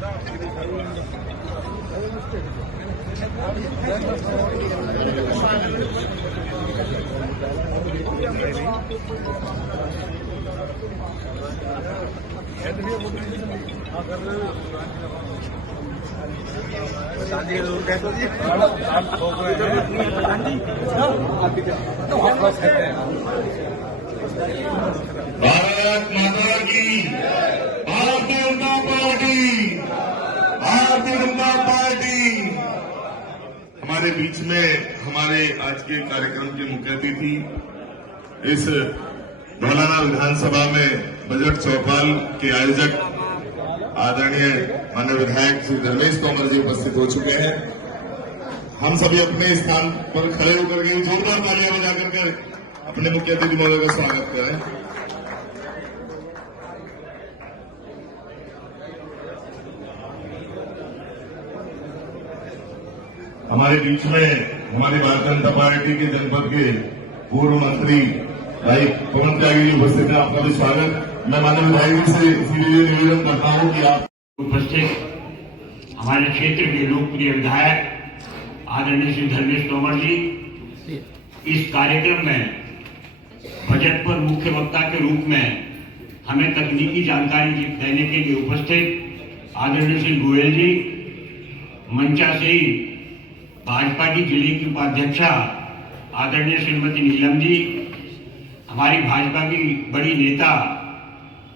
भारत माता की, Bharatiya Janata party, Bharatiya Janata party. हमारे बीच में हमारे आज के कार्यक्रम के मुख्य अतिथि, इस धौलाना विधानसभा में बजट चौपाल के आयोजक आदरणीय माननीय विधायक श्री धर्मेश तोमर जी उपस्थित हो चुके हैं। हम सभी अपने स्थान पर खड़े होकर के जोरदार तालियां बजा कर अपने मुख्य अतिथि महोदय का स्वागत करें। हमारे बीच में हमारी भारतीय जनता पार्टी के जनपद के पूर्व मंत्री भाई पवन त्यागी जी उपस्थित हैं। आपका भी स्वागत। मैं माननीय विधायक जी से इसीलिए निवेदन करता हूं कि आप उपस्थित हमारे क्षेत्र के लोकप्रिय विधायक आदरणीय श्री धर्मेश तोमर जी इस कार्यक्रम में बजट पर मुख्य वक्ता के रूप में हमें तकनीकी जानकारी देने के लिए उपस्थित आदरणीय श्री गोयल जी, मंचा से ही भाजपा की जिले की उपाध्यक्षा आदरणीय श्रीमती नीलम जी, हमारी भाजपा की बड़ी नेता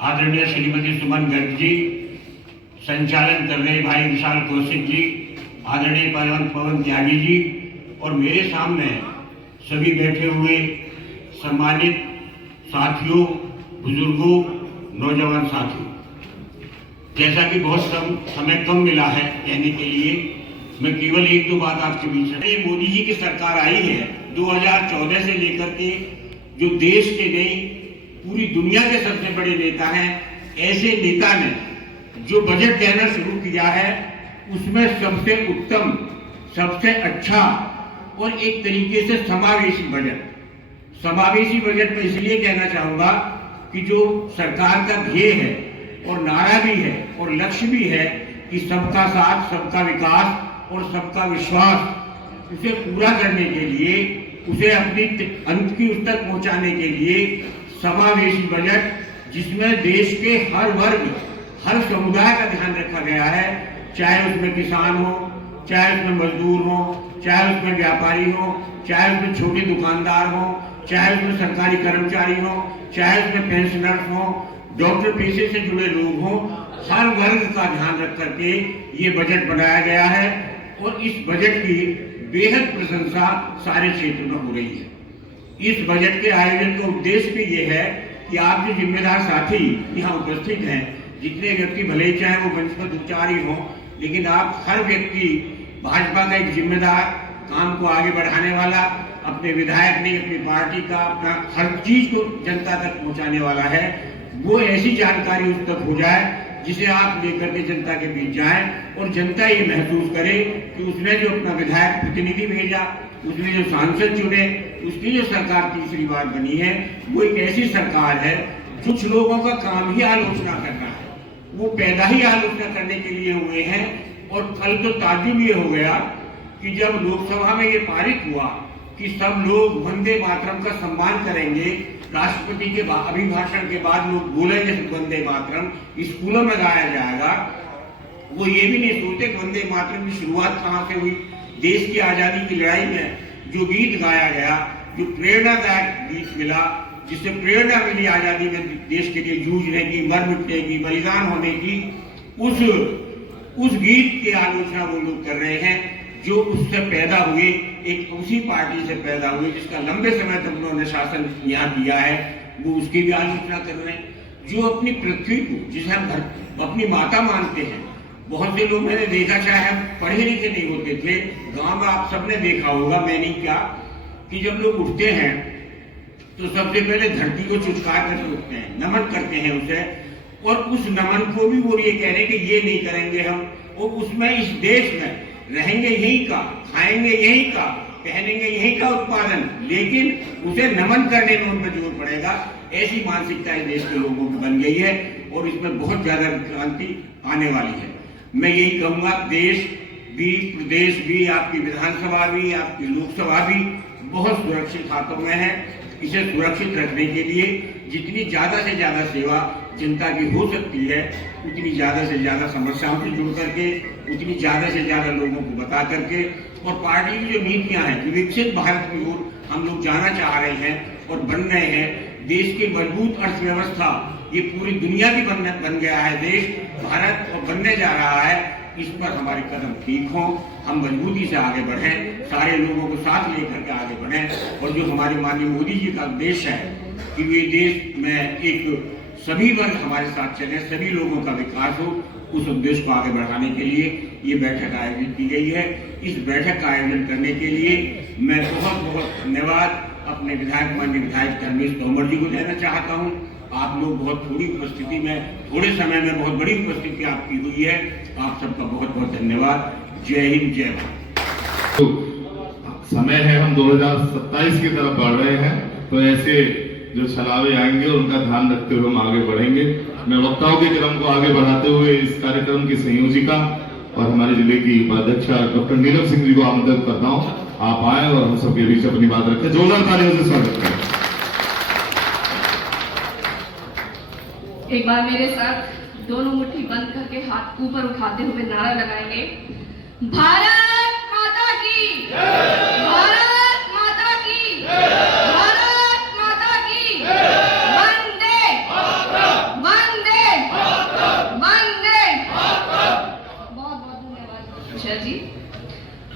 आदरणीय श्रीमती सुमन गर्ग जी, संचालन कर रहे भाई विशाल कौशिक जी, आदरणीय पवन त्यागी जी और मेरे सामने सभी बैठे हुए सम्मानित साथियों, बुजुर्गों, नौजवान साथियों। जैसा कि बहुत समय कम मिला है कहने के लिए, मैं केवल एक दो बात आपके बीच में। मोदी जी की सरकार आई है 2014 से लेकर के, जो देश के नहीं पूरी दुनिया के सबसे बड़े नेता हैं, ऐसे नेता ने जो बजट देना शुरू किया है उसमें सबसे उत्तम, सबसे अच्छा और एक तरीके से समावेशी बजट मैं इसलिए कहना चाहूंगा कि जो सरकार का ध्येय है और नारा भी है और लक्ष्य भी है कि सबका साथ, सबका विकास और सबका विश्वास, उसे पूरा करने के लिए, उसे अपनी अंत की उस तक पहुंचाने के लिए समावेशी बजट जिसमें देश के हर वर्ग, हर समुदाय का ध्यान रखा गया है, चाहे उसमें किसान हो, चाहे उसमें मजदूर हो, चाहे उसमें व्यापारी हो, चाहे उसमें छोटे दुकानदार हो, चाहे उसमें सरकारी कर्मचारी हो, चाहे उसमें पेंशनर्स हो, डॉक्टर पेशे से जुड़े लोग हों, हर वर्ग का ध्यान रख करके ये बजट बनाया गया है और इस बजट की बेहद प्रशंसा सारे क्षेत्र में हो रही है। इस बजट के आयोजन का उद्देश्य भी ये है कि आप जो जिम्मेदार साथी यहाँ उपस्थित हैं, जितने व्यक्ति भले ही चाहे वो मंच पर दुचारी हो, लेकिन आप हर व्यक्ति भाजपा का एक जिम्मेदार, काम को आगे बढ़ाने वाला, अपने विधायक नहीं अपनी पार्टी का अपना हर चीज को जनता तक पहुंचाने वाला है। वो ऐसी जानकारी उस तक हो जाए जिसे आप लेकर के जनता के बीच जाएं और जनता ये महसूस करे कि उसने जो अपना विधायक प्रतिनिधि भेजा, उसने जो सांसद चुने, उसकी जो सरकार तीसरी बार बनी है, वो एक ऐसी सरकार है कुछ लोगों का काम ही आलोचना करना है, वो पैदा ही आलोचना करने के लिए हुए हैं। और कल तो ताज्जुब ये हो गया कि जब लोकसभा में ये पारित हुआ कि सब लोग वंदे मातरम का सम्मान करेंगे, राष्ट्रपति के अभिभाषण के बाद लोग बोलेंगे वंदे मातरम, स्कूलों में गाया जाएगा। वो ये भी नहीं सोचते कि वंदे मातरम की शुरुआत कहाँ से हुई। देश की आजादी की लड़ाई में जो गीत गाया गया, जो प्रेरणादायक गीत मिला, जिससे प्रेरणा मिली आजादी में देश के लिए जूझने की, मर मिटने की, बलिदान होने की, उस गीत की आलोचना वो लोग कर रहे हैं जो उससे पैदा हुए, एक उसी पार्टी से पैदा हुए जिसका लंबे समय तक उन्होंने शासन यहाँ किया है, वो उसकी भी आलोचना कर रहे हैं। जो अपनी पृथ्वी को, जिसे हम अपनी माता मानते हैं, बहुत से लोग मैंने देखा, चाहे हम पढ़े लिखे नहीं होते थे, गांव में आप सबने देखा होगा, मैं नहीं क्या, कि जब लोग उठते हैं तो सबसे पहले धरती को चुटकार करके उठते हैं, नमन करते हैं उसे, और उस नमन को भी वो ये कह रहे हैं कि ये नहीं करेंगे हम, और उसमें इस देश में रहेंगे यहीं का, खाएंगे यहीं का, पहनेंगे यहीं का उत्पादन, लेकिन उसे नमन करने में उन पर जोर पड़ेगा। ऐसी मानसिकता इस देश के लोगों की बन गई है और इसमें बहुत ज्यादा क्रांति आने वाली है। मैं यही कहूंगा, देश भी, प्रदेश भी, आपकी विधानसभा भी, आपकी लोकसभा भी बहुत सुरक्षित हाथों में है। इसे सुरक्षित रखने के लिए जितनी ज्यादा से ज्यादा सेवा जनता की हो सकती है, उतनी ज्यादा से ज्यादा समस्याओं से जुड़ करके, उतनी ज्यादा से ज्यादा लोगों को बता करके, और पार्टी की जो नीतियां हैं कि विकसित भारत की ओर हम लोग जाना चाह रहे हैं और बन रहे हैं, देश की मजबूत अर्थव्यवस्था, ये पूरी दुनिया की बन गया है देश, भारत और बनने जा रहा है। इस पर हमारे कदम ठीक हों, हम मजबूती से आगे बढ़ें, सारे लोगों को साथ लेकर के आगे बढ़ें, और जो हमारे माननीय मोदी जी का उद्देश्य है कि ये देश में एक सभी वर्ग हमारे साथ चले, सभी लोगों का विकास हो, उस उद्देश्य को आगे बढ़ाने के लिए ये बैठक आयोजित की गई है। इस बैठक का आयोजन करने के लिए मैं बहुत बहुत धन्यवाद अपने माननीय विधायक धर्मेश तोमर जी को देना चाहता हूँ। आप लोग बहुत थोड़ी उपस्थिति में, थोड़े समय में बहुत बड़ी उपस्थिति आपकी हुई है, आप सबका बहुत बहुत धन्यवाद। जय हिंद, जय भारत। तो समय है, हम 2027 की तरफ बढ़ रहे हैं, तो ऐसे जो छलावे आएंगे उनका ध्यान रखते हुए हम आगे बढ़ेंगे। मैं वक्ताओं के क्रम को आगे बढ़ाते हुए इस कार्यक्रम की संयोजिका और हमारे जिले की उपाध्यक्षा डॉक्टर नीलम सिंह जी को आमंत्रित करता हूँ, आप आए और हम सबके बीच अपनी बात रखें। जोरदार तालियों से स्वागत करें। एक बार मेरे साथ दोनों मुट्ठी बंद करके हाथ ऊपर उठाते हुए नारा लगाएंगे, भारत माता की, भारत माता की, भारत माता की, वंदे वंदे वंदे। बहुत बहुत धन्यवाद ऋषा जी।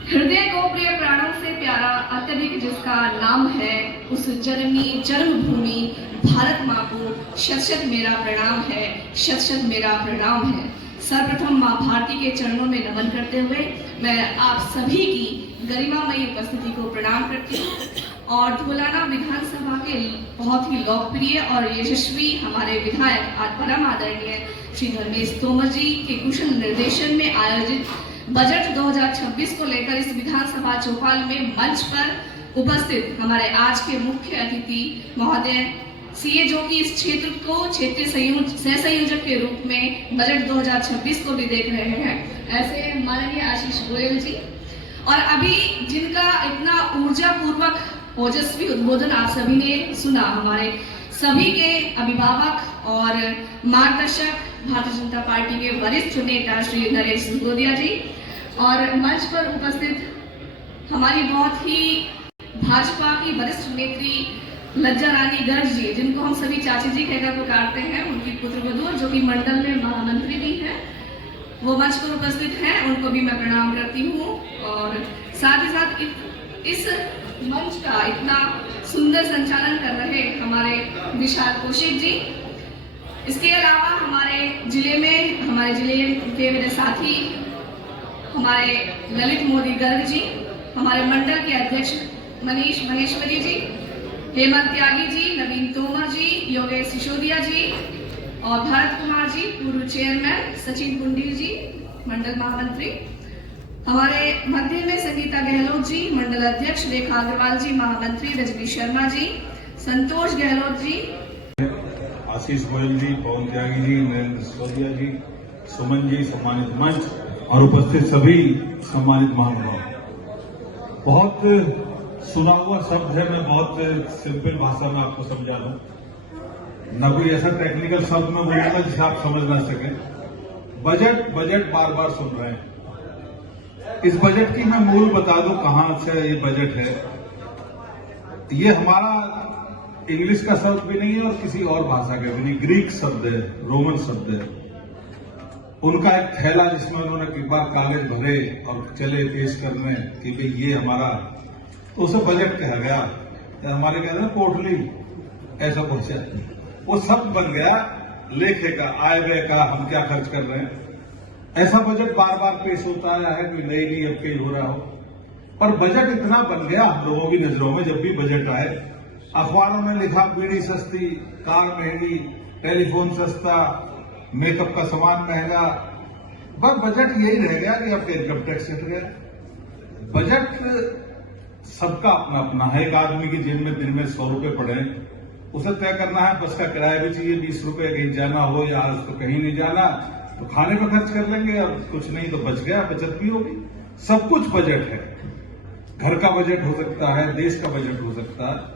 हृदय को प्रिय प्राणों से प्यारा अत्यधिक जिसका नाम है, उस जननी जन्मभूमि भारत माँ को शत शत मेरा प्रणाम है, शत शत मेरा प्रणाम है। सर्वप्रथम माँ भारती के चरणों में नमन करते हुए मैं आप सभी की गरिमामयी उपस्थिति को प्रणाम करती हूँ और धोलाना विधानसभा के बहुत ही लोकप्रिय और यशस्वी हमारे विधायक परम आदरणीय श्री धर्मेश तोमर जी के कुशल निर्देशन में आयोजित बजट 2026 को लेकर इस विधानसभा चौपाल में मंच पर उपस्थित हमारे आज के मुख्य अतिथि महोदय सीए, जो कि इस क्षेत्र को क्षेत्रीय सह संयोजक के रूप में बजट 2026 को भी देख रहे हैं, ऐसे माननीय आशीष गोयल जी, और अभी जिनका इतना ऊर्जा पूर्वक ओजस्वी उद्बोधन आप सभी ने सुना, हमारे सभी के अभिभावक और मार्गदर्शक भारतीय जनता पार्टी के वरिष्ठ नेता श्री नरेश सिसोदिया जी, और मंच पर उपस्थित हमारी बहुत ही भाजपा की वरिष्ठ नेत्री लज्जा रानी गर्ग जी, जिनको हम सभी चाची जी कहकर पुकारते हैं, उनकी पुत्रवधू जो कि मंडल में महामंत्री भी हैं, वो मंच पर उपस्थित हैं, उनको भी मैं प्रणाम करती हूँ। और साथ ही साथ इस मंच का इतना सुंदर संचालन कर रहे हमारे विशाल कौशिक जी, इसके अलावा हमारे जिले के मेरे साथी हमारे ललित मोदी गर्ग जी, हमारे मंडल के अध्यक्ष मनीष महेश्वरी जी, हेमंत त्यागी जी, नवीन तोमर जी, योगेश सिसोदिया जी और भरत कुमार जी, पूर्व चेयरमैन, सचिन कुंडील जी, मंडल महामंत्री, हमारे मध्य में संगीता गहलोत जी, मंडल अध्यक्ष, रेखा अग्रवाल जी, महामंत्री, रजनी शर्मा जी, संतोष गहलोत जी, आशीष गोयल जी, पवन त्यागी जी, नरेंद्र सिसोदिया जी, सुमन जी, सम्मानित मंच और उपस्थित सभी सम्मानित महानुभाव। बहुत सुना हुआ शब्द है, मैं बहुत सिंपल भाषा में आपको समझा दूं, न कोई ऐसा टेक्निकल शब्द में बोलूंगा जिसे आप समझ ना सके। बजट बजट बार बार सुन रहे हैं। इस बजट की मैं मूल बता दूं कहां से ये बजट है। ये हमारा इंग्लिश का शब्द भी नहीं है और किसी और भाषा का भी नहीं, ग्रीक शब्द है, रोमन शब्द है। उनका एक थैला जिसमें उन्होंने एक बार कागज भरे और चले पेश करने कि भाई ये हमारा, तो उसे बजट कहा गया। हमारे कहते हैं पोटली, ऐसा कुछ है, वो शब्द बन गया लेखे का, आय व्यय का, हम क्या खर्च कर रहे हैं। ऐसा बजट बार बार पेश होता आया है, कोई नई नहीं अब कहीं हो रहा हो, पर बजट इतना बन गया हम लोगों की नजरों में। जब भी बजट आए, अखबारों में लिखा बीड़ी सस्ती, कार महंगी, टेलीफोन सस्ता, मेकअप का सामान महंगा, बस बजट यही रह गया कि अब इनकम टैक्स हट गया। बजट सबका अपना अपना है। एक आदमी की जेब में दिन में 100 रुपए पड़े, उसे तय करना है बस का किराया भी चाहिए 20 रुपए, कहीं जाना हो या उसको कहीं नहीं जाना, तो खाने पर खर्च कर लेंगे, और कुछ नहीं तो बच गया, बचत भी होगी। सब कुछ बजट है। घर का बजट हो सकता है, देश का बजट हो सकता है।